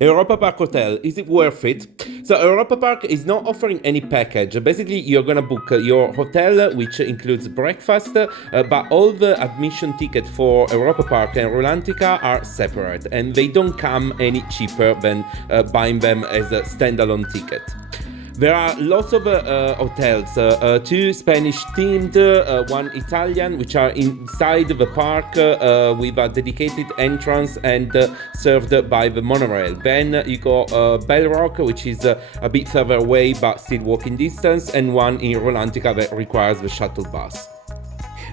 Europa Park Hotel, is it worth it? So Europa Park is not offering any package. Basically, you're gonna book your hotel, which includes breakfast, but all the admission tickets for Europa Park and Rolantica are separate, and they don't come any cheaper than buying them as a standalone ticket. There are lots of hotels, two Spanish themed, one Italian, which are inside the park with a dedicated entrance and served by the monorail. Then you got Bell Rock, which is a bit further away but still walking distance, and one in Rolantica that requires the shuttle bus.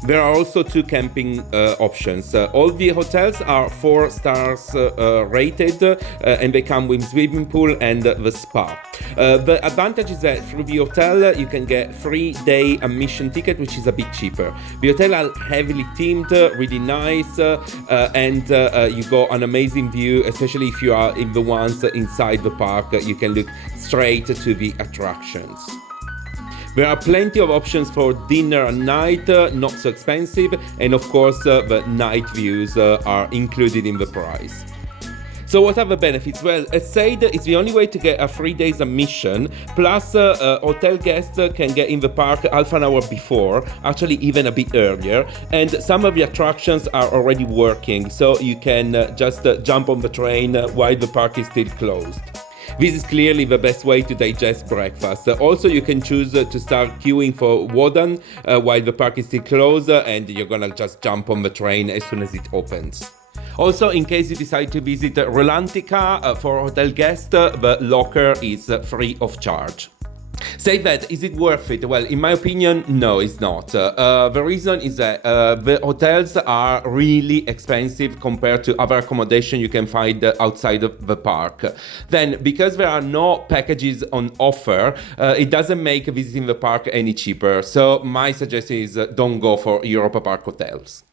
There are also two camping options. All the hotels are 4 stars rated and they come with swimming pool and the spa. The advantage is that through the hotel you can get 3-day admission ticket, which is a bit cheaper. The hotel are heavily themed, really nice, and you got an amazing view, especially if you are in the ones inside the park. You can look straight to the attractions. There are plenty of options for dinner at night, not so expensive, and of course the night views are included in the price. So what are the benefits? Well, as said, it's the only way to get a 3 days admission, plus hotel guests can get in the park half an hour before, actually even a bit earlier, and some of the attractions are already working, so you can just jump on the train while the park is still closed. This is clearly the best way to digest breakfast. Also, you can choose to start queuing for Woden while the park is still closed, and you're gonna just jump on the train as soon as it opens. Also, in case you decide to visit Rolantica for hotel guests, the locker is free of charge. Say that, is it worth it? Well, in my opinion, no, it's not. The reason is that the hotels are really expensive compared to other accommodation you can find outside of the park. Then, because there are no packages on offer, it doesn't make visiting the park any cheaper. So my suggestion is don't go for Europa Park hotels.